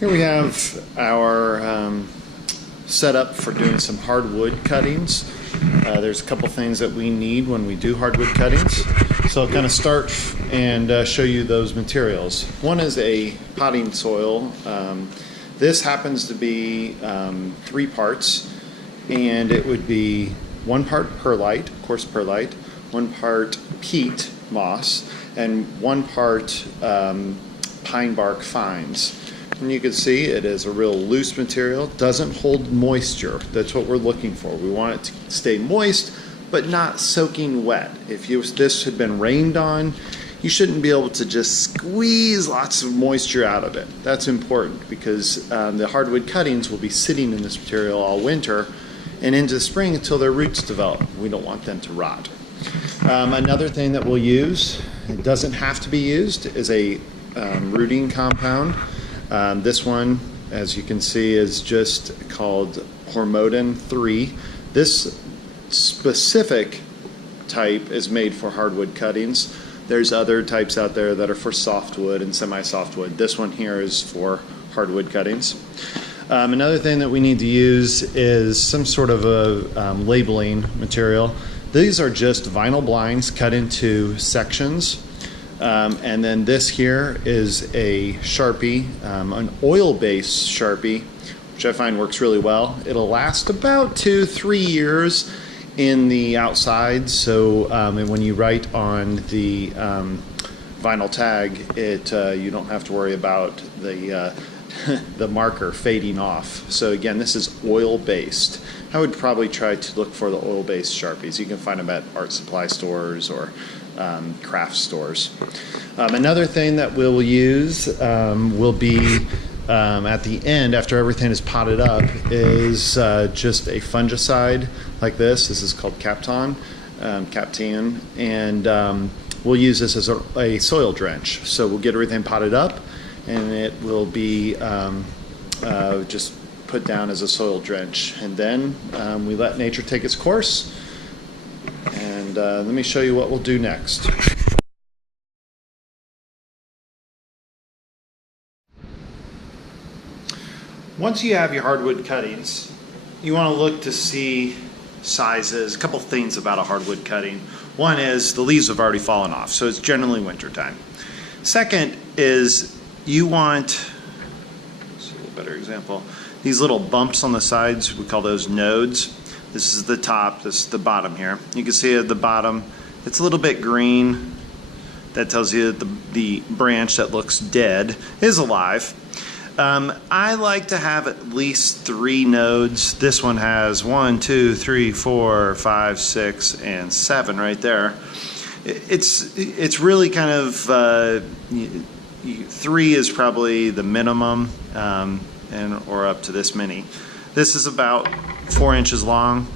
Here we have our setup for doing some hardwood cuttings. There's a couple things that we need when we do hardwood cuttings. So I'll kind of start and show you those materials. One is a potting soil. This happens to be 3 parts, and it would be 1 part perlite, coarse perlite, 1 part peat moss, and 1 part pine bark fines. And you can see it is a real loose material, doesn't hold moisture. That's what we're looking for. We want it to stay moist, but not soaking wet. If this had been rained on, you shouldn't be able to just squeeze lots of moisture out of it. That's important because the hardwood cuttings will be sitting in this material all winter and into the spring until their roots develop. We don't want them to rot. Another thing that we'll use, it doesn't have to be used, is a rooting compound. This one, as you can see, is just called Hormodin 3. This specific type is made for hardwood cuttings. There's other types out there that are for softwood and semi-softwood. This one here is for hardwood cuttings. Another thing that we need to use is some sort of a labeling material. These are just vinyl blinds cut into sections. And then this here is a Sharpie, an oil-based Sharpie, which I find works really well. It'll last about 2-3 years in the outside, so and when you write on the vinyl tag, you don't have to worry about the the marker fading off. So again, this is oil-based. I would probably try to look for the oil-based Sharpies. You can find them at art supply stores or craft stores. Another thing that we'll use will be at the end, after everything is potted up, is just a fungicide like this. This is called Captan, and we'll use this as a soil drench. So we'll get everything potted up, and it will be just put down as a soil drench. And then we let nature take its course. And let me show you what we'll do next. Once you have your hardwood cuttings, you want to look to see sizes. A couple things about a hardwood cutting. One is the leaves have already fallen off, so it's generally wintertime. Second is you want, this is a little better example, these little bumps on the sides, we call those nodes. This is the top, this is the bottom here. You can see at the bottom, it's a little bit green. That tells you that the branch that looks dead is alive. I like to have at least 3 nodes. This one has 1, 2, 3, 4, 5, 6, and 7 right there. It's really kind of 3 is probably the minimum, or up to this many. This is about 4 inches long.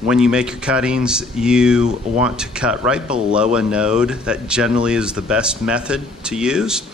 When you make your cuttings, you want to cut right below a node. That generally is the best method to use.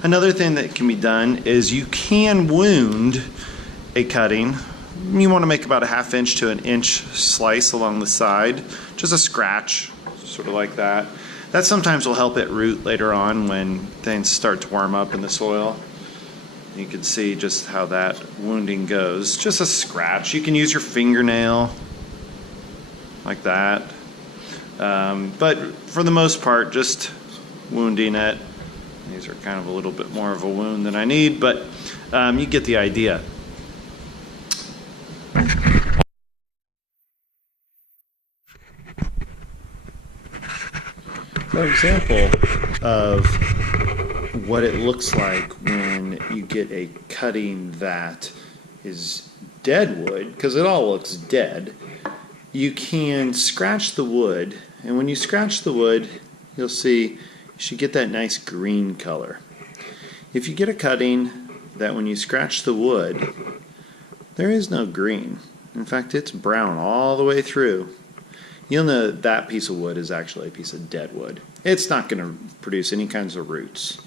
Another thing that can be done is you can wound a cutting. You want to make about a 1/2 inch to 1 inch slice along the side, just a scratch, sort of like that. That sometimes will help it root later on when things start to warm up in the soil. You can see just how that wounding goes. Just a scratch. You can use your fingernail like that. But for the most part, just wounding it. These are kind of a little bit more of a wound than I need, but you get the idea. For example of what it looks like when you get a cutting that is dead wood, because it all looks dead, you can scratch the wood, and when you scratch the wood, you'll see you should get that nice green color. If you get a cutting that when you scratch the wood, there is no green. In fact, it's brown all the way through. You'll know that that piece of wood is actually a piece of dead wood. It's not going to produce any kinds of roots.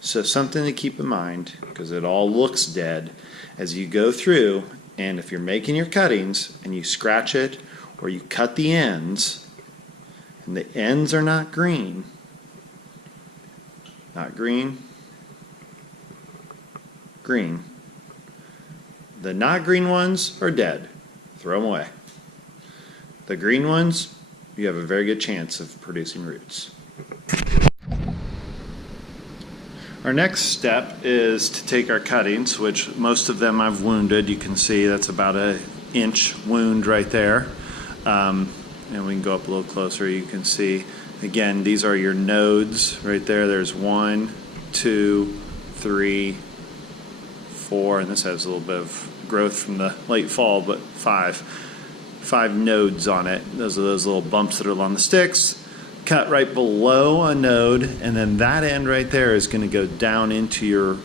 So something to keep in mind, because it all looks dead as you go through, and if you're making your cuttings and you scratch it or you cut the ends and the ends are not green, green. The not green ones are dead. Throw them away. The green ones, you have a very good chance of producing roots. Our next step is to take our cuttings, which most of them I've wounded. You can see that's about an inch wound right there. And we can go up a little closer. You can see, again, these are your nodes right there. There's 1, 2, 3, 4, and this has a little bit of growth from the late fall, but 5 nodes on it. Those are those little bumps that are along the sticks. Cut right below a node, and then that end right there is going to go down into your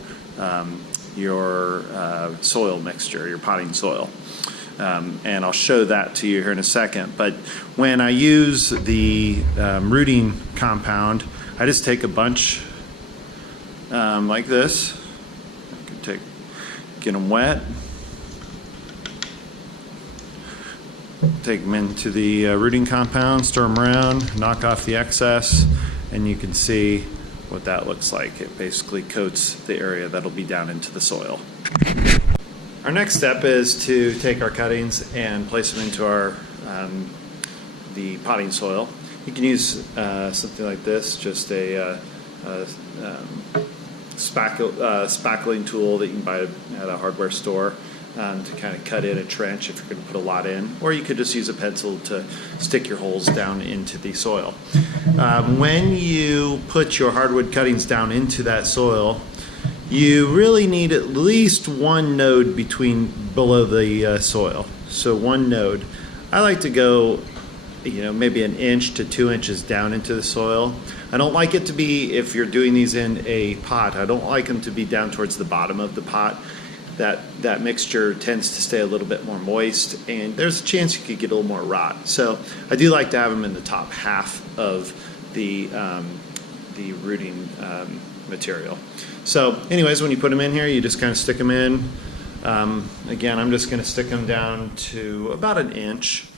soil mixture, your potting soil. And I'll show that to you here in a second. But when I use the rooting compound, I just take a bunch like this. I can get them wet. Take them into the rooting compound, stir them around, knock off the excess, and you can see what that looks like. It basically coats the area that'll be down into the soil. Our next step is to take our cuttings and place them into our the potting soil. You can use something like this, just a spackling tool that you can buy at a hardware store. To kind of cut in a trench if you're going to put a lot in, or you could just use a pencil to stick your holes down into the soil. When you put your hardwood cuttings down into that soil, you really need at least one node below the soil. So one node. I like to go, maybe 1 inch to 2 inches down into the soil. I don't like it to be, if you're doing these in a pot, I don't like them to be down towards the bottom of the pot. That mixture tends to stay a little bit more moist, and there's a chance you could get a little more rot. So I do like to have them in the top half of the rooting material. So anyways, when you put them in here, you just kind of stick them in. Again, I'm just going to stick them down to about 1 inch,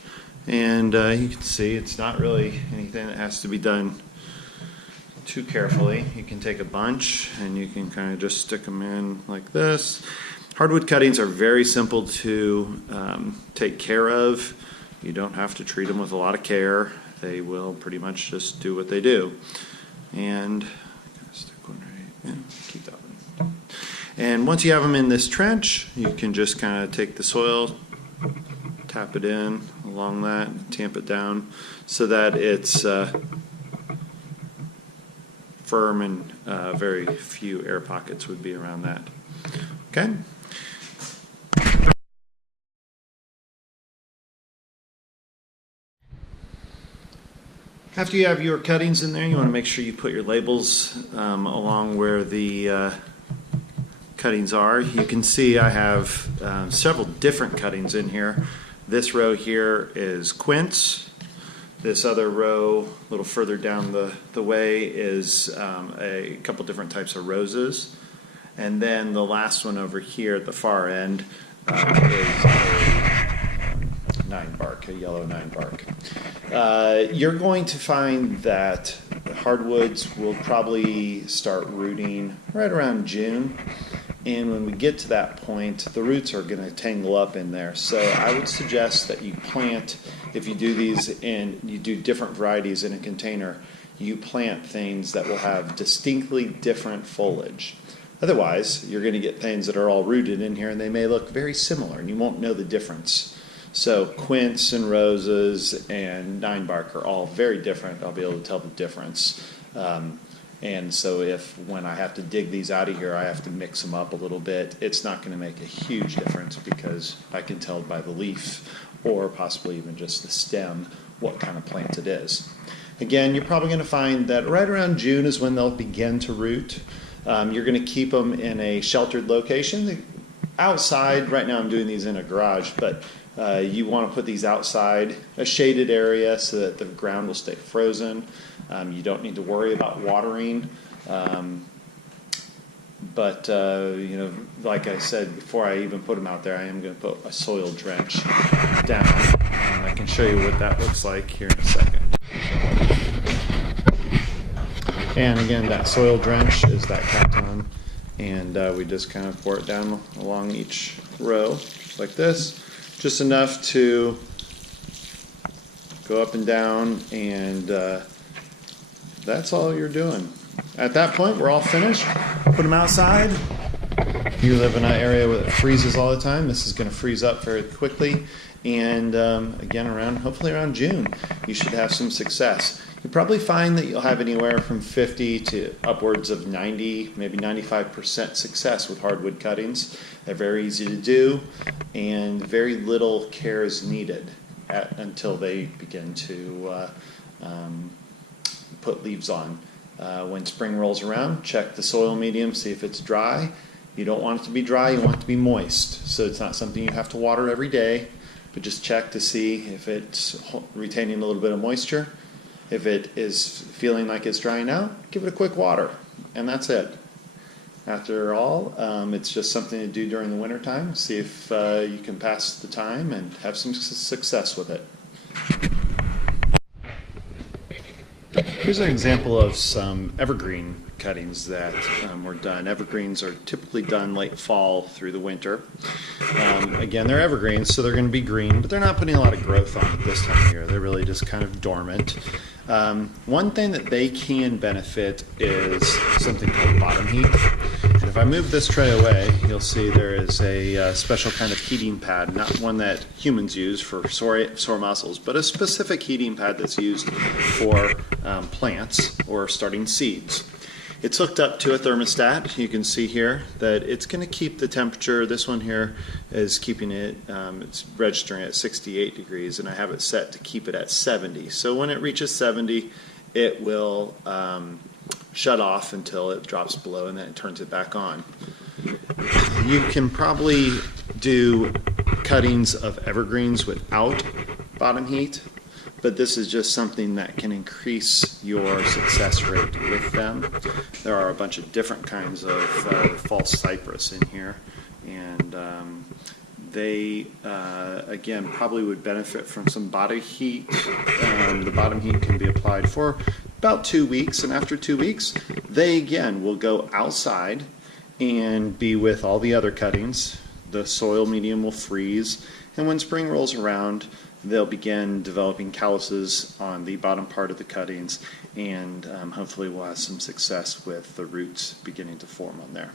and you can see it's not really anything that has to be done too carefully. You can take a bunch and you can kind of just stick them in like this. Hardwood cuttings are very simple to take care of. You don't have to treat them with a lot of care. They will pretty much just do what they do. And stick one right, keep that one. And once you have them in this trench, you can just kind of take the soil, tap it in along that, tamp it down so that it's firm and very few air pockets would be around that. Okay. After you have your cuttings in there, you want to make sure you put your labels along where the cuttings are. You can see I have several different cuttings in here. This row here is quince. This other row, a little further down the way, is a couple different types of roses. And then the last one over here at the far end is a 9-bark, a yellow 9-bark. You're going to find that hardwoods will probably start rooting right around June. And when we get to that point, the roots are going to tangle up in there. So I would suggest that you plant, if you do these and you do different varieties in a container, you plant things that will have distinctly different foliage. Otherwise, you're going to get things that are all rooted in here and they may look very similar and you won't know the difference. So quince and roses and 9-bark are all very different. I'll be able to tell the difference. And so when I have to dig these out of here, I have to mix them up a little bit. It's not going to make a huge difference because I can tell by the leaf or possibly even just the stem what kind of plant it is. Again, you're probably going to find that right around June is when they'll begin to root. You're going to keep them in a sheltered location. Outside, right now I'm doing these in a garage, but you want to put these outside, a shaded area so that the ground will stay frozen. You don't need to worry about watering. But like I said, before I even put them out there, I am going to put a soil drench down. And I can show you what that looks like here in a second. And again, that soil drench is that Kapton and we just kind of pour it down along each row, just like this, just enough to go up and down, and that's all you're doing. At that point, we're all finished. Put them outside. You live in an area where it freezes all the time. This is going to freeze up very quickly, and again, hopefully around June, you should have some success. You probably find that you'll have anywhere from 50 to upwards of 90, maybe 95% success with hardwood cuttings. They're very easy to do, and very little care is needed until they begin to put leaves on. When spring rolls around, check the soil medium, see if it's dry. You don't want it to be dry, you want it to be moist. So it's not something you have to water every day, but just check to see if it's retaining a little bit of moisture. If it is feeling like it's drying out, give it a quick water, and that's it. After all, it's just something to do during the winter time. See if you can pass the time and have some success with it. Here's an example of some evergreen cuttings that were done. Evergreens are typically done late fall through the winter. Again, they're evergreens, so they're going to be green, but they're not putting a lot of growth on it this time of year. They're really just kind of dormant. One thing that they can benefit is something called bottom heat. And if I move this tray away, you'll see there is a special kind of heating pad, not one that humans use for sore muscles, but a specific heating pad that's used for plants or starting seeds. It's hooked up to a thermostat. You can see here that it's going to keep the temperature. This one here is keeping it, it's registering at 68 degrees, and I have it set to keep it at 70. So when it reaches 70, it will shut off until it drops below, and then it turns it back on. You can probably do cuttings of evergreens without bottom heat, but this is just something that can increase your success rate with them. There are a bunch of different kinds of false cypress in here, and they, again, probably would benefit from some body heat. The bottom heat can be applied for about 2 weeks, and after 2 weeks, they, again, will go outside and be with all the other cuttings. The soil medium will freeze, and when spring rolls around, they'll begin developing calluses on the bottom part of the cuttings, and hopefully we'll have some success with the roots beginning to form on there.